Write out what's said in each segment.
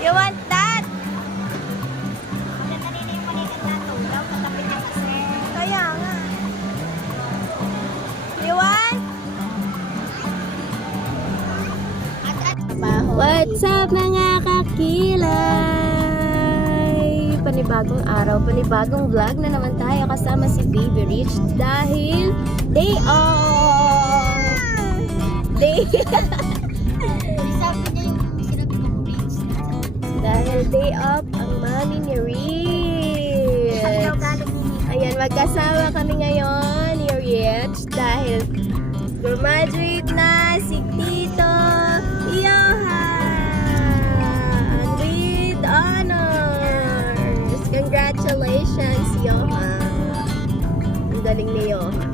You want that? Kaya nga. You want? What's up mga kakilay? Panibagong araw, panibagong vlog na naman tayo kasama si Baby Rich dahil day off! Dahil day off ang mami ni Rich. Ayan, magkasama kami ngayon ni Rich dahil graduate na si Tito Johan with honors. Congratulations, Johan. Ang galing ni Johan.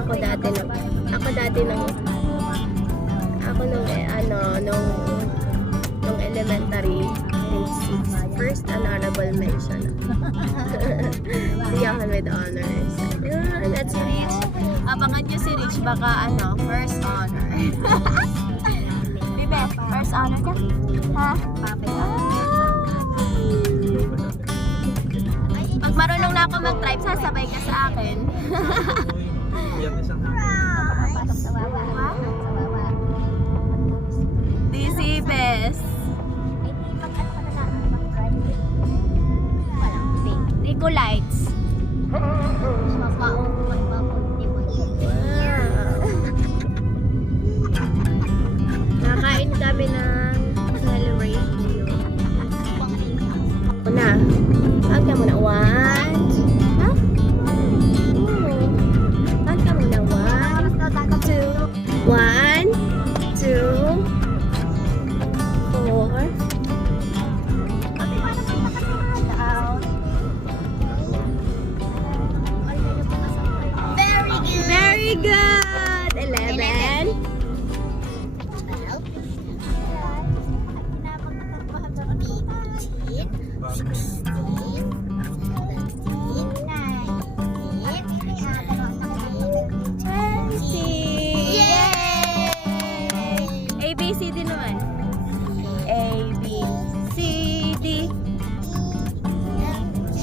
Ako nung elementary grade 6, first honorable mention. Si Johan with honors. Ayun, that's Rich. Abangan nyo si Rich, baka first honor. Bibe, first honor ka? Ha? Pag marunong na ako mag-tribe, sasabay ka sa akin. DC best. Nicolites. Nakain kami ng celebration. Una. Pag ka muna. One. Ha? Pag ka muna. One, two, 4. Very good. 11. 20. Yay! ABCD naman. A, B, C, D, G,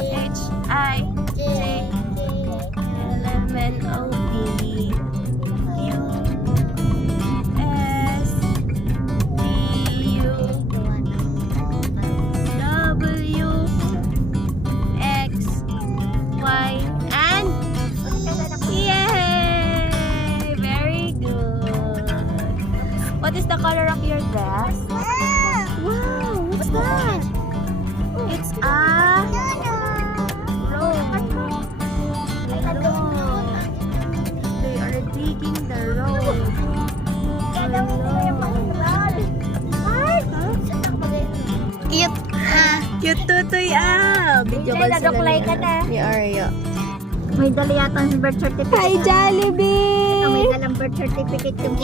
H, I, J, L, M, N, O, P, Q, S, T, U, W, X, Y, and yay! Very good. What is the color of your dress? Wow, what's that? It's a road. They are digging the road. Cute. Cute tutoy Video call sila ni Arya. May dala yata ang birth certificate. Hi, Jollibee! May dalang birth certificate yung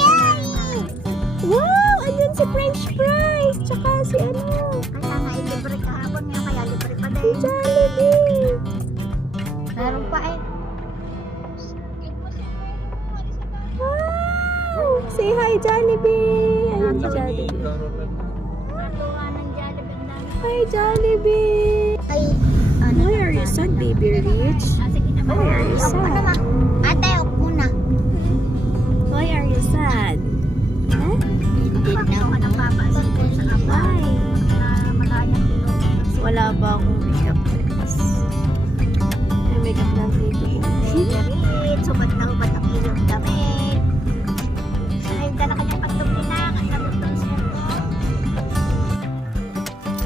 Wow! Ayun si French fries! Tsaka si Kaya nga, libre kahapon ngayon, kaya libre pa Si din. Jollibee! Meron pa eh. Wow! Say hi, Jollibee! Ayun si Jollibee. Natuwa ng Jollibee ang dami. Hi, Jollibee! Ay, Why are you sad, Baby Rich? Why are you sad? Ate, upo na. Why are you sad? Huh? Hindi na ako napapansin ko sa kapay. Malayang pinag. Wala ba akong makeup guys? May makeup lang dito. Sumat na umat ang ilong damit. Ay, dala ka niya pagtubli na. Kasabot ng sento.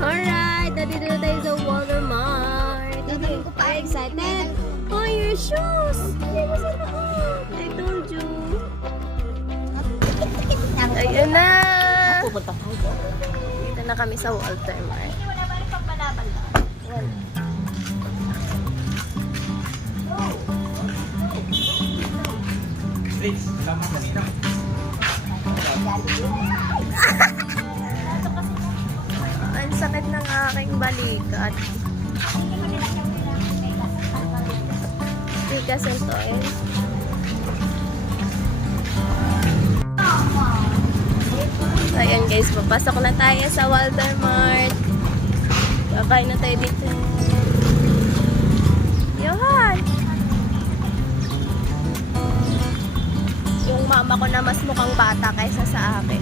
Alright, nandito na tayo sa Walmart. Are you excited? Oh, your shoes! I told you. Ayun na! Dito na kami sa Walmart. Wala ba rin pagmalaban na? Ang sakit ng aking balikat. Tigas ang toy. So, ayan guys, papasok na tayo sa Walter Mart. Kakain na tayo dito. Yohan! Yung mama ko na mas mukhang bata kaysa sa akin.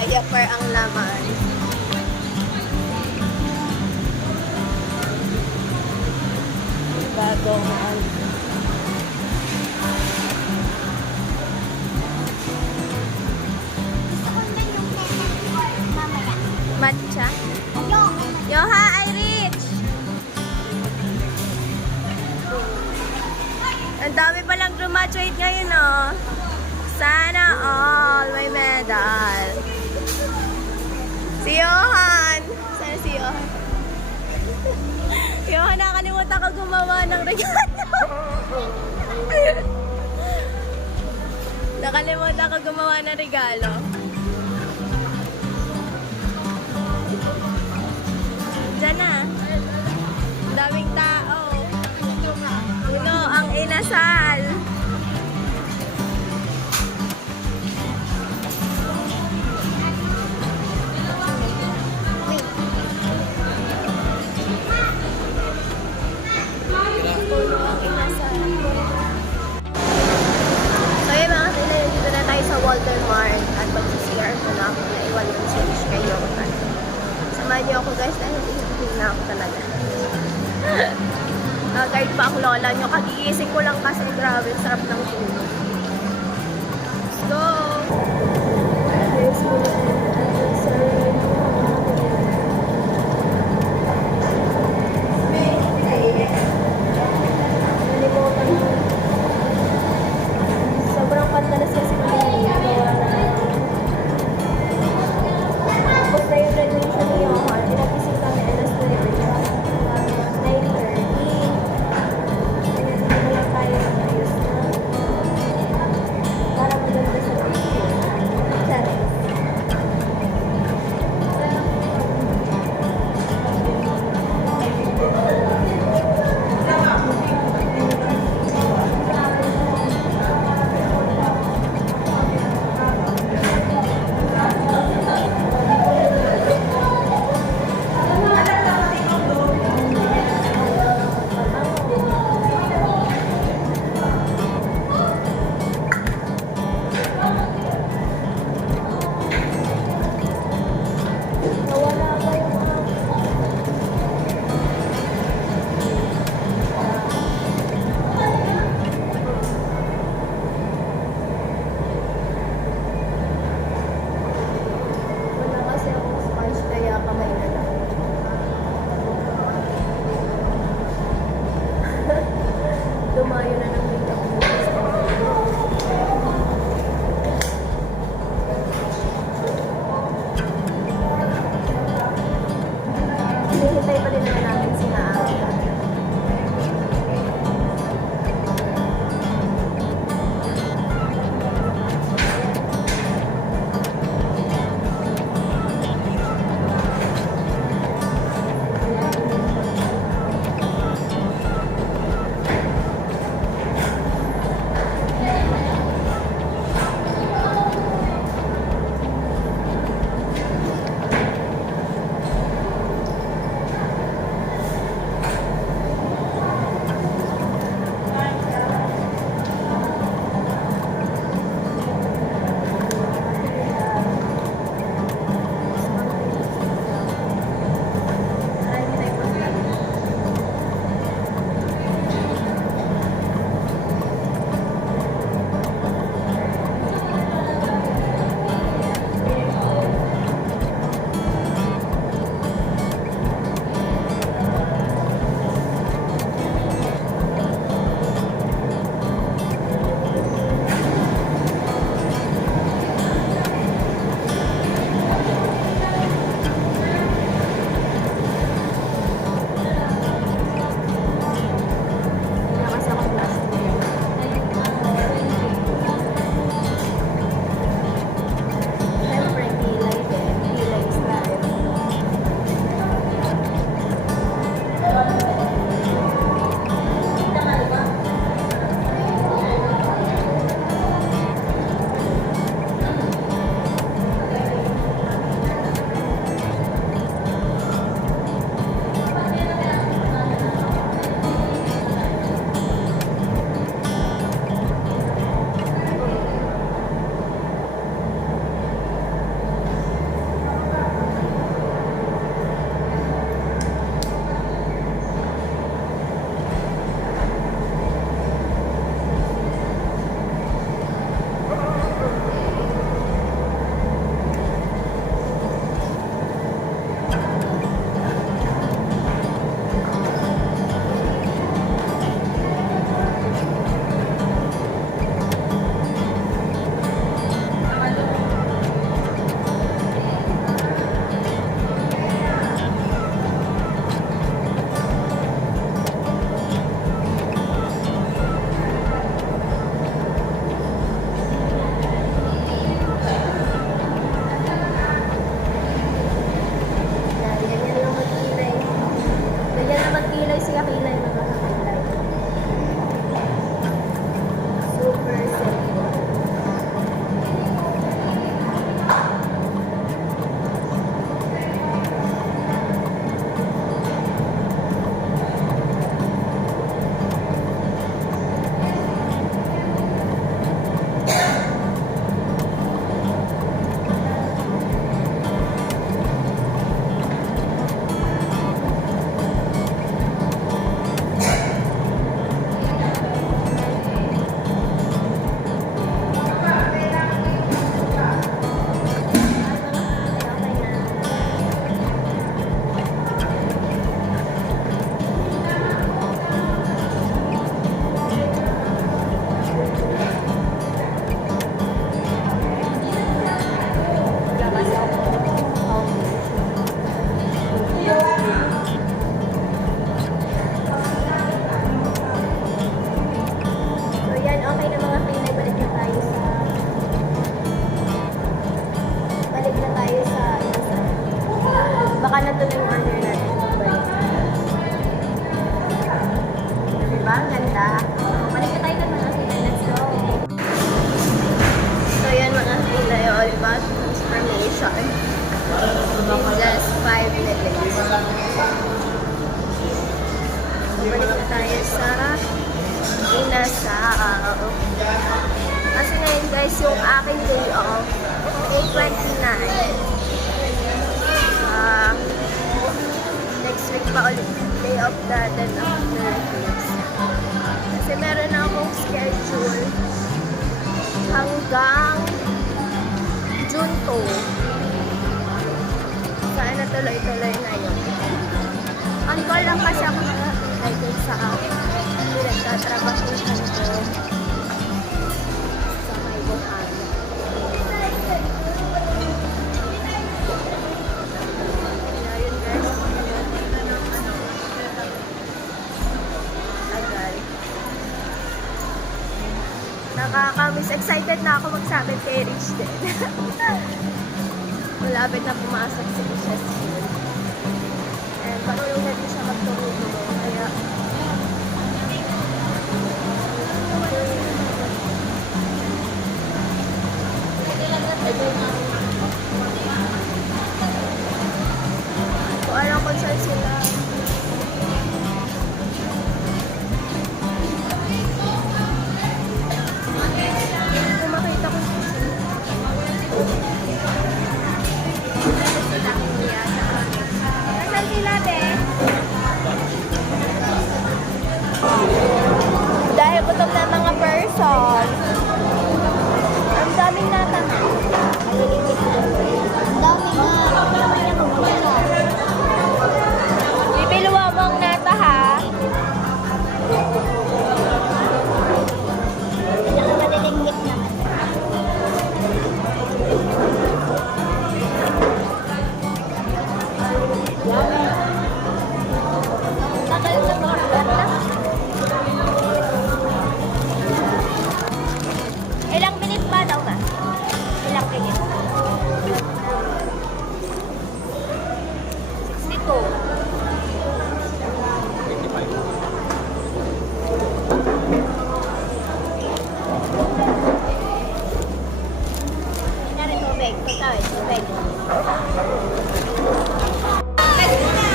Diaper ang laman. Bagong ano. Mamaya. Matcha. Ayoko. Yoha, Irish! Ang dami palang graduate ngayon, oh. Sana all may medal. Si Johan! Sana si Johan. Johan, nakalimutan ka gumawa ng regalo. Nakalimutan ka gumawa ng regalo. Diyan na. Ang daming tao. Puno ang inasal. Puno ang inasal. So yun mga kailan, dito na tayo sa Walter Mart at mag-CR ko na ako. Naiwan yung message kayo. Samahan niyo ako guys dahil hindi na ako talaga. Nag-guide pa ako lola nyo. Kagigising ko lang kasi grabe, sarap ng tulog. Let's go! Let's go! Sobrang pandalas kasi kami. Tapos na yung graduation ni Johan. Pinagising kami alas 9:30. Hindi na lang tayo ayos na. collection in just 5 minutes. Balik na tayo sa Inasal. Kasi ngayon guys, yung aking day off, 8/29. Next week pa ulit day off natin after this. Kasi meron akong schedule hanggang June 2. Sana tuloy-tuloy na yun. On call lang kasi ako nakakita sa pinagtatrabahuhan ko sa may buhangin. Ayun guys. Agal. Nakakamiss. Excited na ako magsabit kay Rich din. Malapit na pumasok si siya school. And marunong na din siya magturo-turo. Kaya kung alam kung saan sila. Kung makita ko saan sila. Nasaan sila, be? Dahil gutom na mga person. Ang daming natama. Ang dami nga. Bibiluwa mo ang nata, ha? Nakakalilinggit naman. Tagal na order na. Ilang minutes ba daw ba? Ilang minutes? 62. Hindi na rin tubig. Tubig.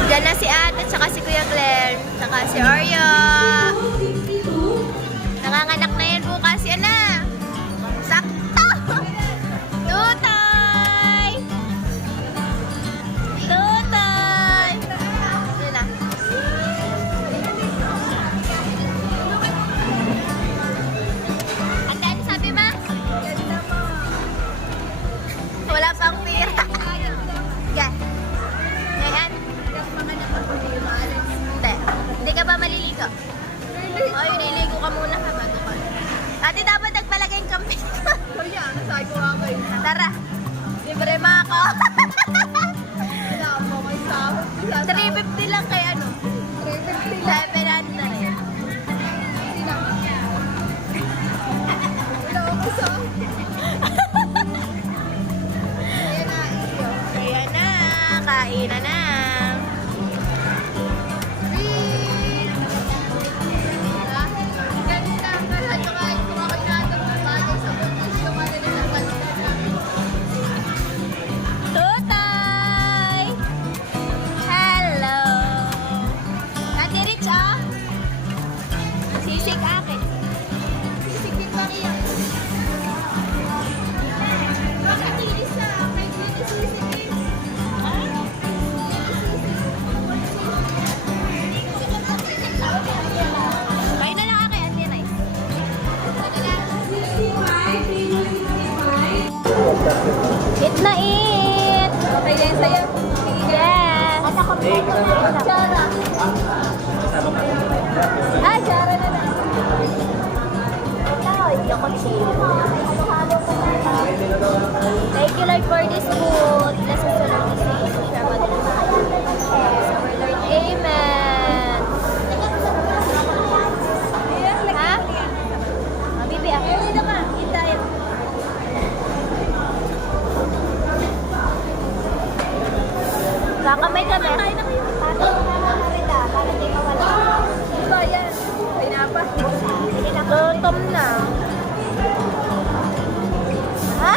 Diyan na si ate, tsaka si Kuya Glenn, tsaka si Oreo. Nanganganak na yan bukas. Yan na. Sakto! Tutay! Tutay! Yan na. Ate, ano sabi ma? Wala pang pira. Yan. Ngayon? Hindi. Hindi ka ba maliligo? Ay, niligo ka muna ha, bago ka. Ate, dapat nagpalagay yung kamay. Kaya, nasabi ko nga kayo. Tara. Libre mo ako. 350 lang kay ano? 350 lang. 700. Wala ako sa... Kaya na, kainan na. Tutay! Hello! Ate Rich, oh! Sisig akin. Sisig din ba niya? Bakit ilis na? May sisig din. Kayo na lang kay Ate Rice. Eat na eat! Okay na yun sa'yo? Yes! At ako po na Jara. Ah, Jara na na. Ikaw, yung kutsilo. Halo-halo pa na. Thank you Lord for this food. Blessed the Lord to say, so share about the our Lord. Amen. Ha? Bibi, ako. Dito ka. Eat tayo. Kakamay kami. Patong na Rita, para di mawala. Ito, yan. Pinapa. Sige na. Gutom na. Ha?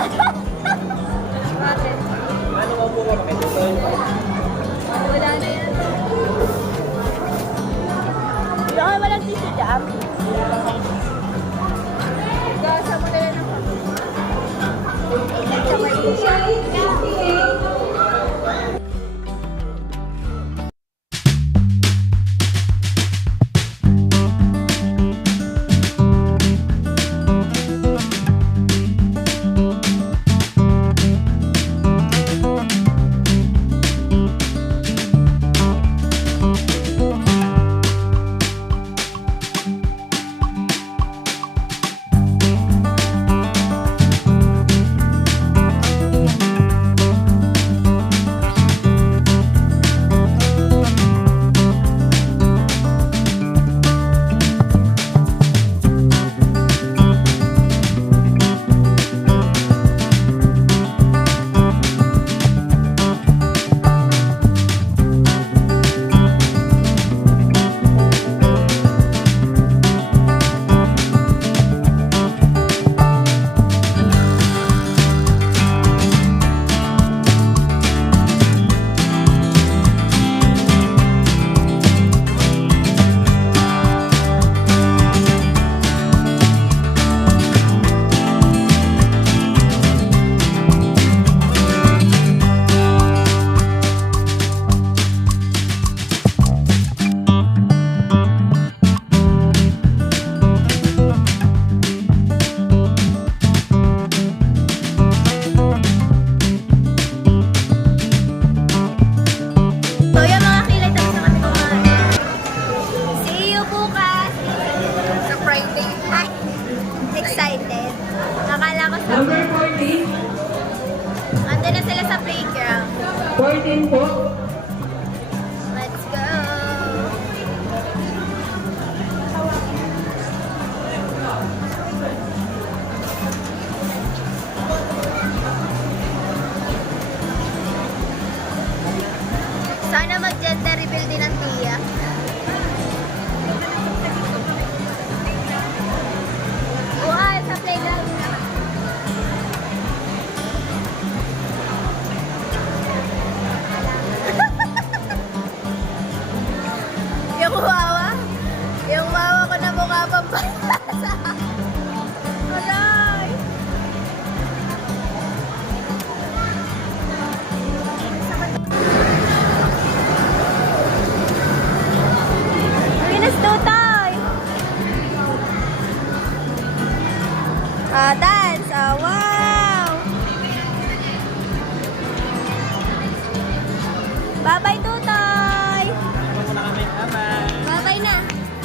Bakit? Nandun na sila sa playground. 14 po. Let's go! Sana mag-gender reveal din ang Tia. Buhay sa playground na. Yung wawa ko na mukha pang basa. Alay! Linas tutay! Dance! Wow! Bye-bye tutay! Bye-bye na!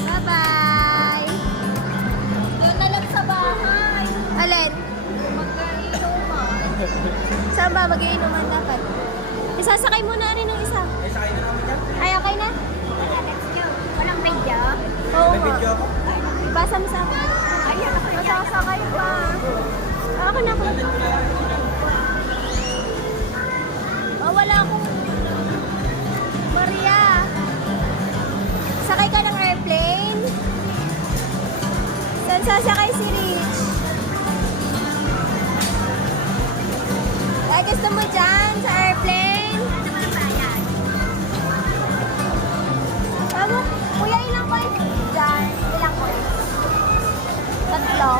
Bye-bye! Doon na lang sa bahay. Alin? Mag-iinuman. Saan ba? Mag-iinuman dapat. Isasakay muna rin ng isa. Ay, okay na? Let's go. Walang medyo. Oo nga. Basa mo sa akin. Ayan ako. Masasakay pa. Ako na ako. Oh, wala akong... Maria! Sakay ka ng airplane? Saan sasakay si Rich? Ay, gusto mo dyan sa airplane? Ano? Kuya, ilang coins dyan? Ilang coins? Tatlo.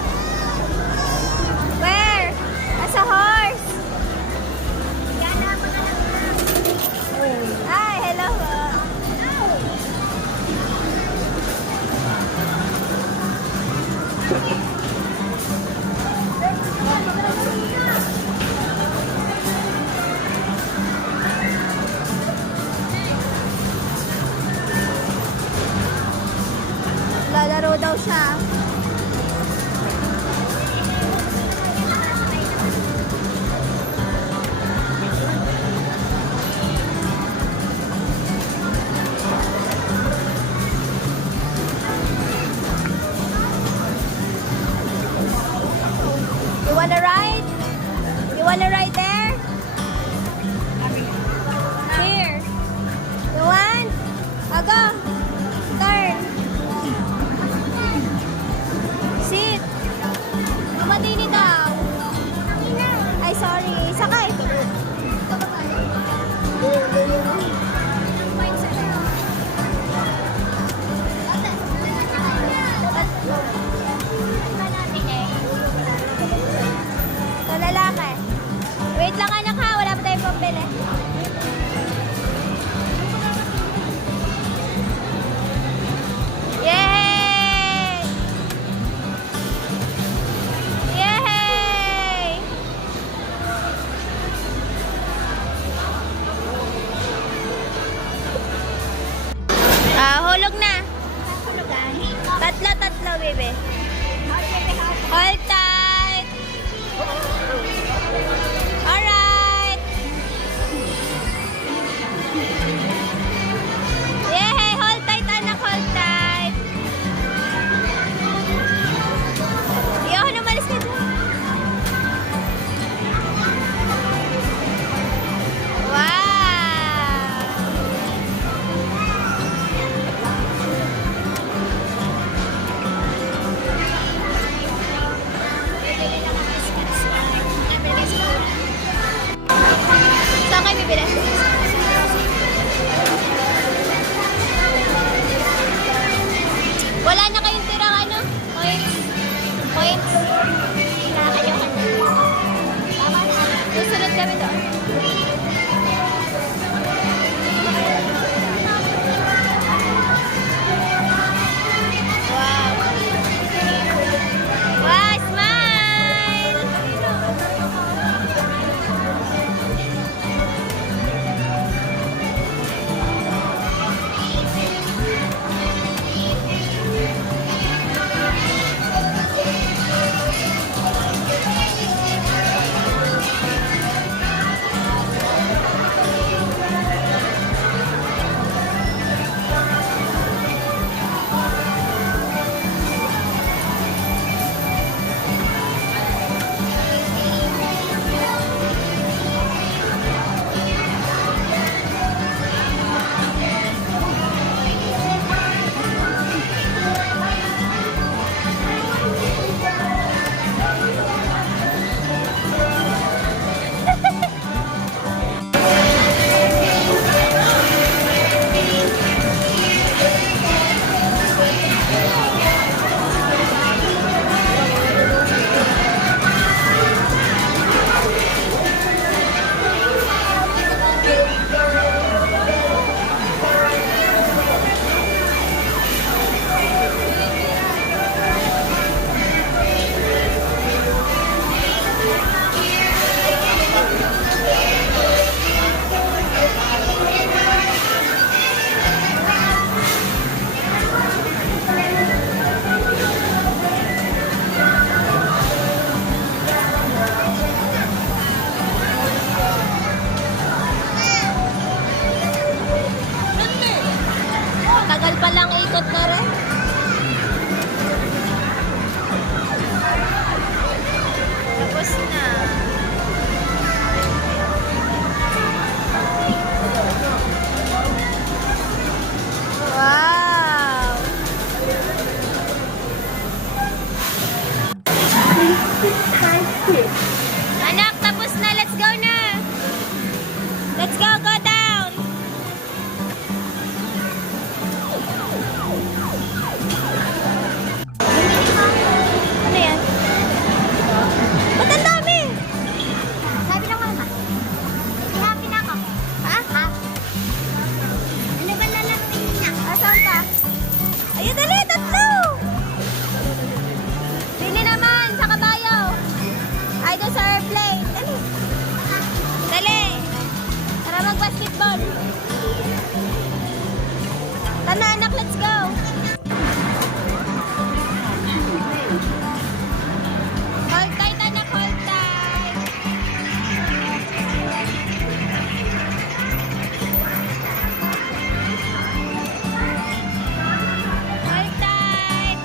Where? As a horse. Ay, hello. Lalaro daw siya. You wanna ride? You wanna ride there? Here. You want? I'll go. Turn. Sit. Mamatini daw. Ay, sorry. Sakay. Sa lalaki. Wait lang anak ha. Wala pa tayong pambili. Yay! Yay! Hulog na. Tatlo, bebe. Hold tight. Alright. Yay! Hold tight, anak. Hold tight. Iyon, umalis ka dyan. Wow! Saan kayo bibili? Wala na kayong tirang ano? Points? Points? Susunod kami doon. Wow! Wow! Smile! mag-basketball. Tana anak, let's go. Hold tight anak, hold tight. Hold tight.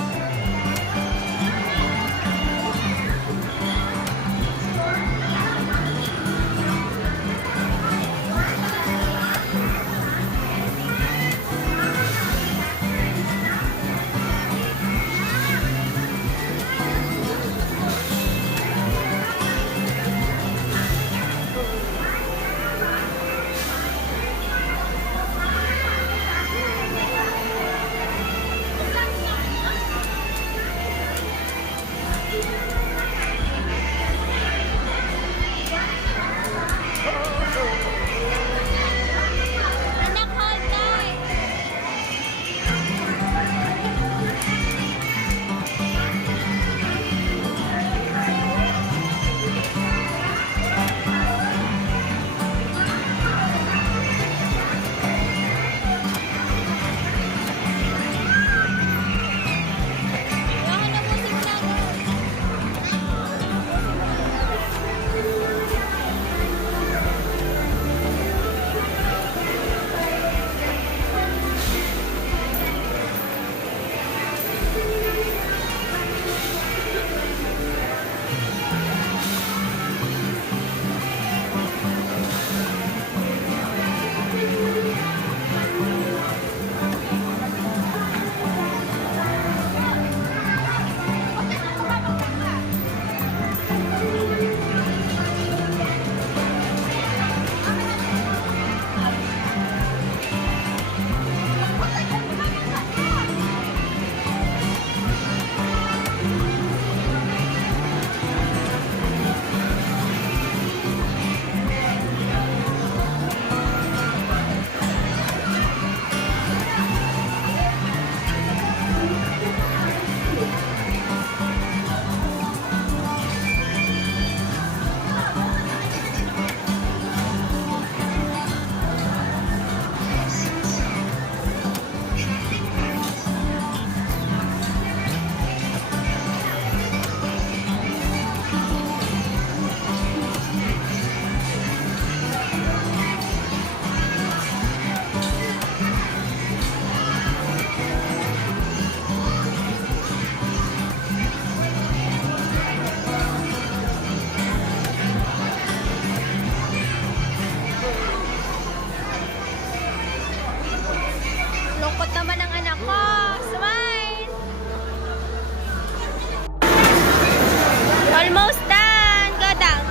Anak, hold tight. Ayaw na musik na. Lungkot naman ang anak ko. Smile! Almost done. Go down.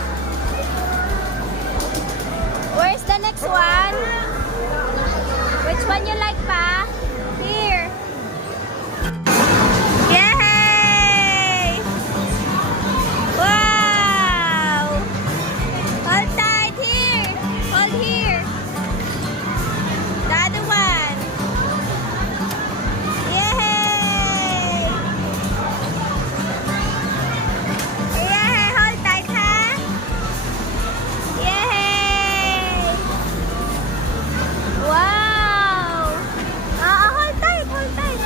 Where's the next one? Which one you like, pa? Here. Yay! Wow! Hold tight here. Hold here. The other one. Yay! Yay! Hold tight, ha? Yay! Wow! Hold tight, hold tight.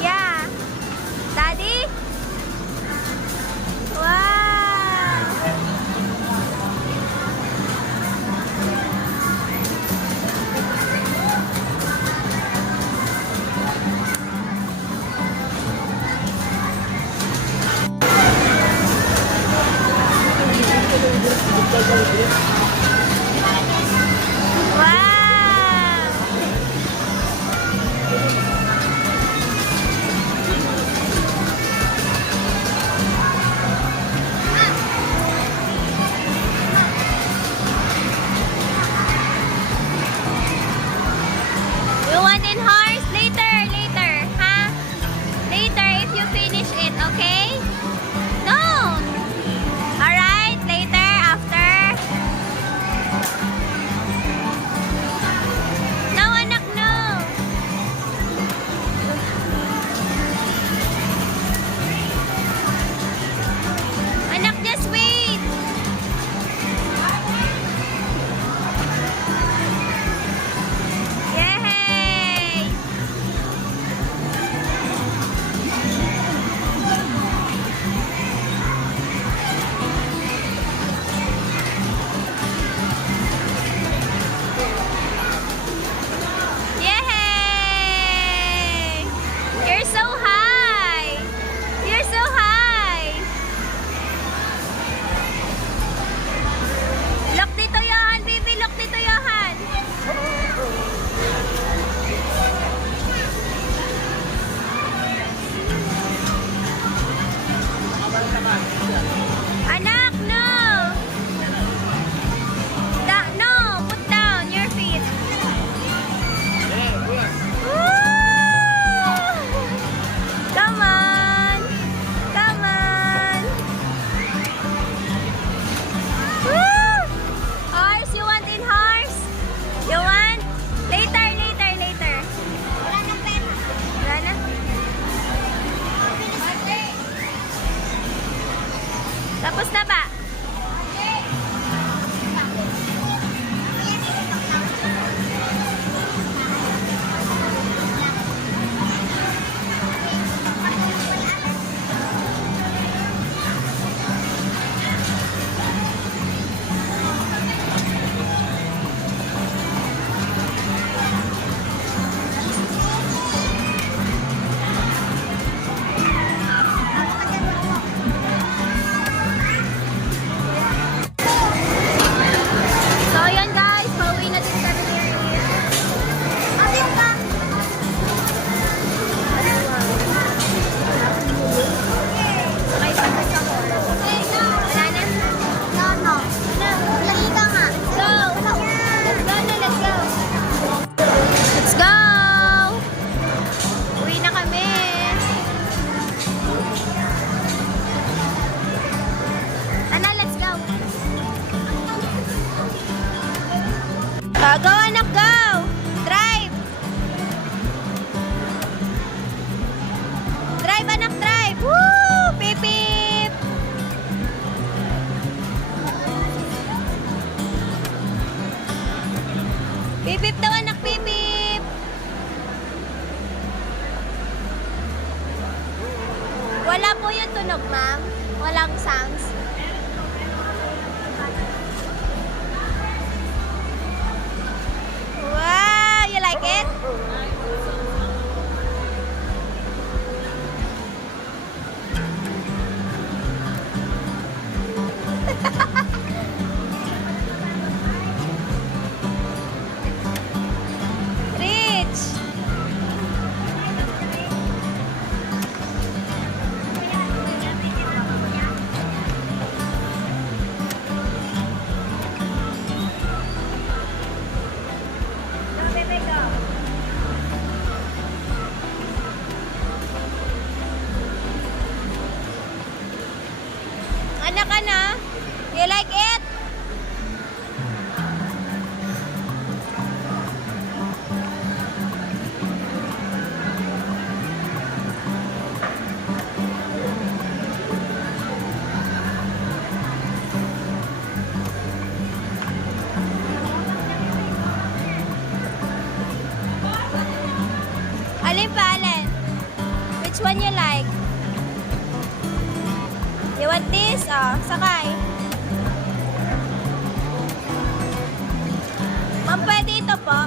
Yeah. Daddy? Wow! Wow! You want in horse? Later, later, huh? Later if you finish it, okay? No! Alright, later, after. Go, anak, go! Drive! Drive, anak, drive! Woo! Pip, pip! Pip, pip daw, anak, pip, pip! Wala po yung tunog, ma'am. Walang sounds. Wow! You like it? Rich! Anak, ana? You like it? Alin pa, alin? Which one you like? You want this? Oh, sakay. Ma'am, pwede ito po.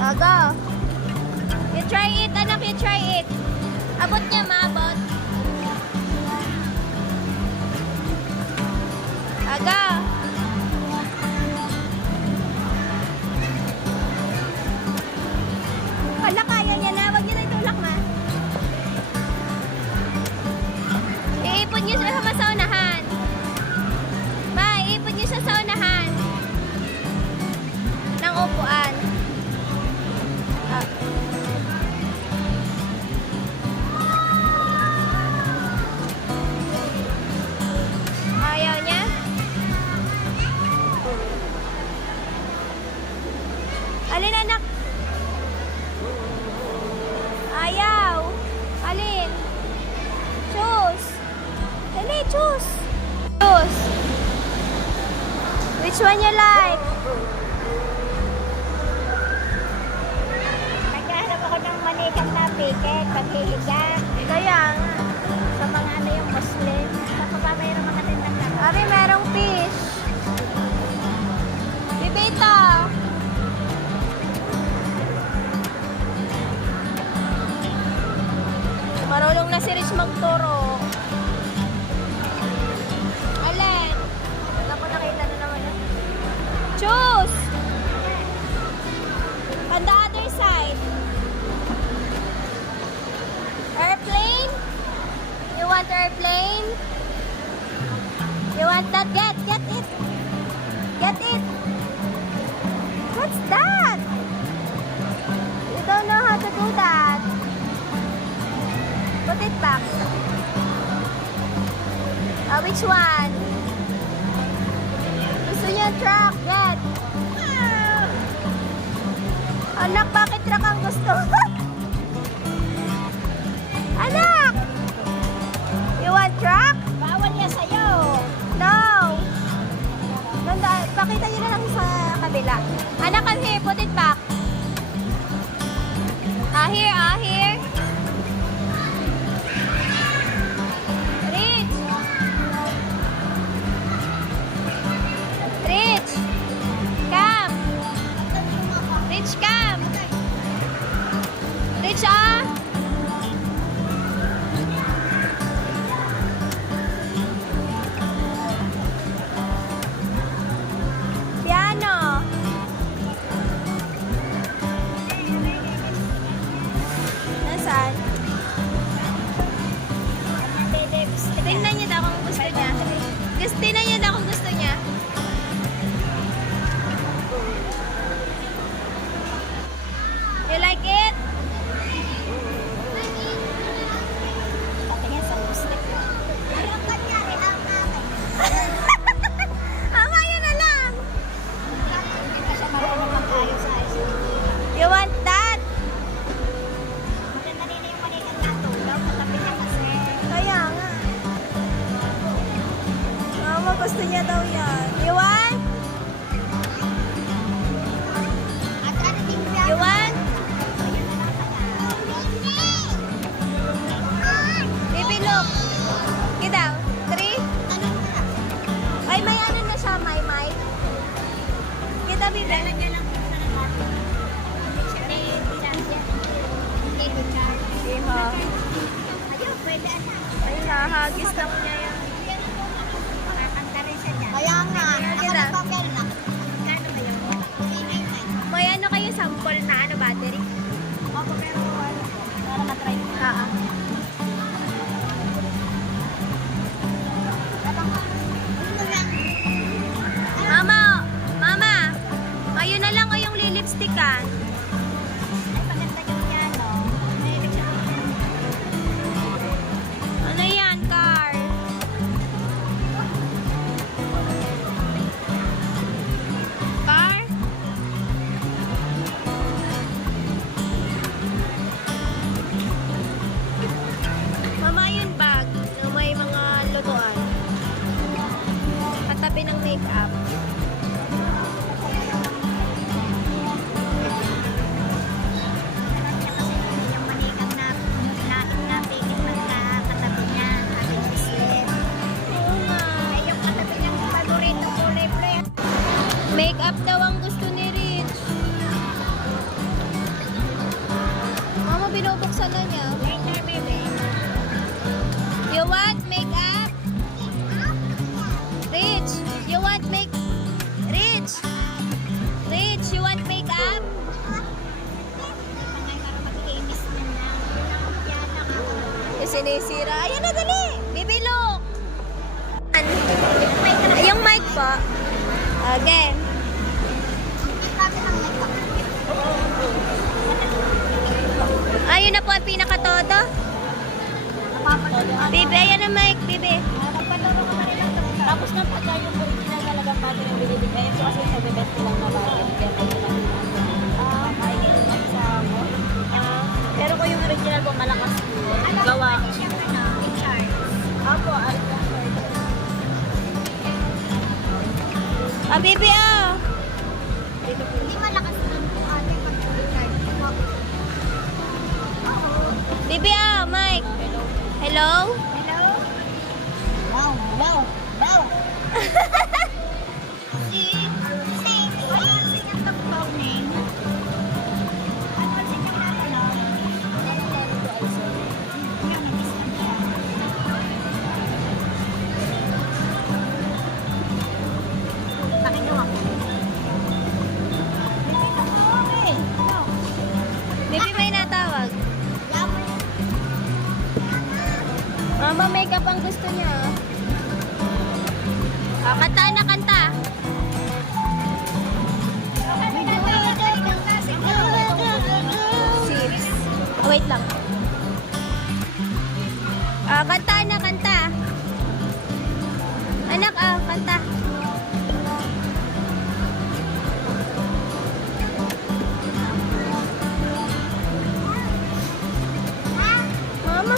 Oh, go. You try it, anak, you try it. Abot niya, maabot. Oh, go. Wala, kaya niya na. Huwag niyo na itulak, ma. Iipon niyo siya sa unahan. Ma, iipon niyo siya sa unahan. Ng upuan. Ah. Ayaw niya? Alin, anak? Ayaw. Alin? Choose. Dali, choose. Choose. Which one you like? Naghahanap ako ng manikang na ticket, paghiligan. Kaya nga. Sa mga ano yung Muslim. Sa pa mayroong mga tindang na. Ari, merong fish. Bibita. Marunong na si Rich magturo. Alin? Wala ko nakita na naman. Choose! On the other side. Airplane? You want airplane? You want that? Get it! Get it! What's that? You don't know how to do that. Put it back. Which one? Gusto niyo truck? Get. Anak, bakit truck ang gusto? Anak! You want truck? Bawal niya sa'yo. No. Pakita niyo na lang sa kabila. Anak, come here. Put it back. Here, here. Rich. Rich. Come. Rich, come. Rich, ah. Piano. Nasaan? Tingnan niyo daw kung gusto niya. Tingnan niyo daw kung gusto niya. You like it? Patingin sa Muslim. Ayaw ka niya, ihang akin. Gusto niya daw yan. You want? At ano din ba? You want? Baby, look. Kita. 3. Ay, may ano na siya, may. Kita, baby. Lalagyan lang po sa natin. Iha. Ayun, pwede na. Ay, nahagis lang niya yan. Makakanta rin siya dyan. Kaya nga. Kita. Nakapapel na. Kano ba yun? 399. May ano kayo sample na ano battery? Opo, pero ano, para matry ko. Oo. Mama, ngayon na lang kayong lilipstickan. Ay, maganda yung piano. Mahilig siya. Ano yan, car? Car? Mama, yun bag na may mga lutuan. Katabi ng makeup. Sarap niya kasi yung manikang na lahat na pigit magkakatabi niya. Kasi slim. Oo nga. Ay, yung katabi niyang paborito kulay blue. Makeup daw ang gusto ni Rich. Mama, binubuksan na niya. Later, baby. You want makeup? Rich, you want Rich, you want makeup? Pangay para mag-iimis niya na. Yun ang piano ka. Yung sinisira. Ayan na, dali. Baby, look. Yung mic po. Okay. Ayun na po ang pinaka-todo. Baby, ayan na mic, baby. Tapos na pagka yung original talagang battery yung binibigay. So kasi sa bebes ko lang na battery. Kaya pwede lang. Kainin mo sa mo. Pero kung yung original po malakas po. Gawa. Apo, Ah, baby, ah. Hindi malakas nun po ating pag-recharge. Baby, ah, mic. Hello? Hello? Wow, wow, wow. Wala rin yung tagpog name. Ano rin yung natanong? Yung discount siya. Pakigawa ko. Okay. Ano? Baby, may natawag. Yaman. Mama, makeup ang gusto niya. Ah, kanta na, kanta. Six. Oh, wait lang. Ah, kanta na, kanta. Anak, ah, kanta. Mama.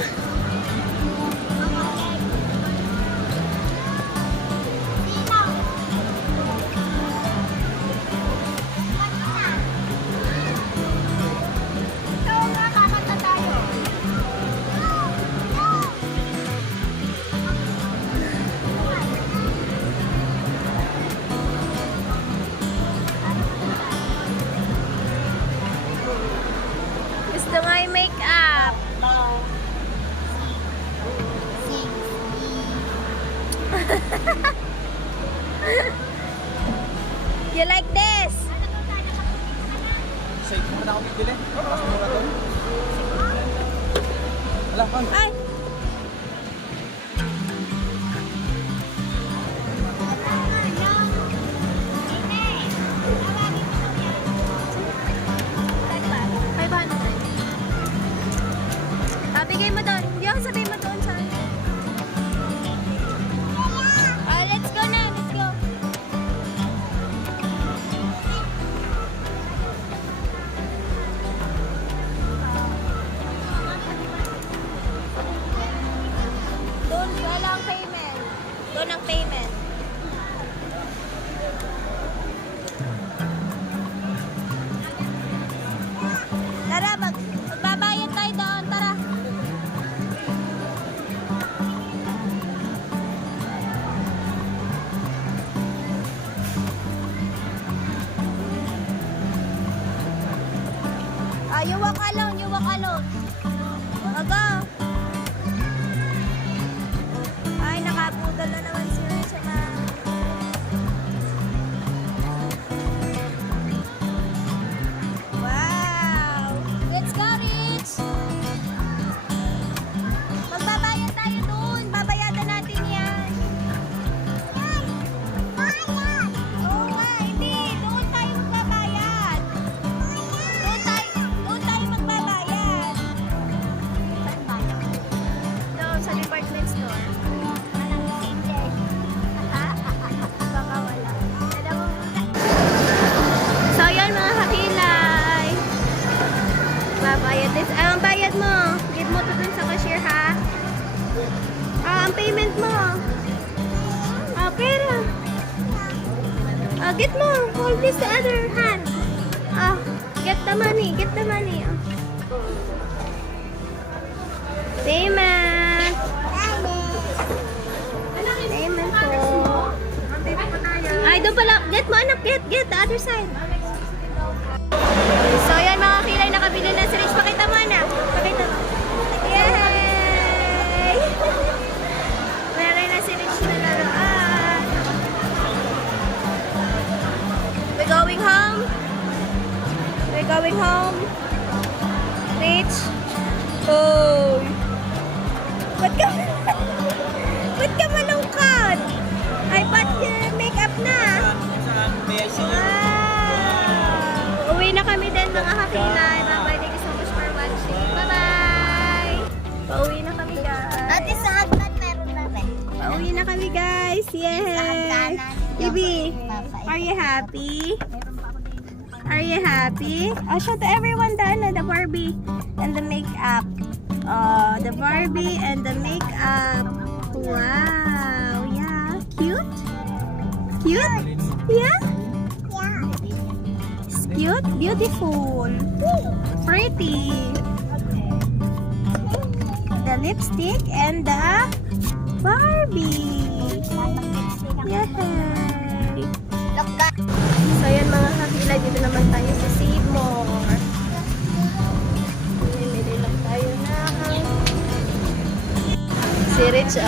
Gusto nga yung makeup. You like this? Say, kung na ako bibili. Mas mura to. Wala pa. Ay! Bigay mo doon. Hindi ako sabihin mo doon sa akin. Let's go na. Let's go. Doon, wala ang payment. Doon ang payment. walk alone, you walk alone. Go. Ay, nakaputol na naman si Rachel. Wow! Let's go, Rich! Magbabayad tayo doon. Babayadan natin yan. Oo nga, hindi. Doon tayo magbabayad. Doon tayo magbabayad. Doon sa department store. Baka wala. So, yan mga kakilay. Babayad this. Ang bayad mo. Give mo to dun sa cashier, ha? Ang payment mo. Pera. Get mo. Hold this the other hand. Get the money. Get the money. Payment. Payment po. Ay, doon pala. Get mo, anak. Get the other side. So, yan mga kilay, nakabili na si Rich. Pakita mo, anak. Pakita mo. Yay! Meron na si Rich na laruan. We're going home. We're going home. Rich. Oh. Ba't ka malungkot? Ay, ba't make-up na? May I see you? Wow! Uwi na kami din mga kakilay. Bye-bye. Thank you so much for watching. Bye-bye! Pauwi na kami guys. Ate, sa hagdan meron na rin. Pauwi na kami guys. Yay! hagdanan. Bibi, are you happy? Are you happy? Oh, show to everyone the Barbie and the makeup. The Barbie and the makeup. Wow! Yeah, cute. Cute? Yeah. It's cute, beautiful, pretty. The lipstick and the Barbie. Yay! So yan mga kakilay, dito naman tayo sa Seymour. Bili lang tayo na si Rich,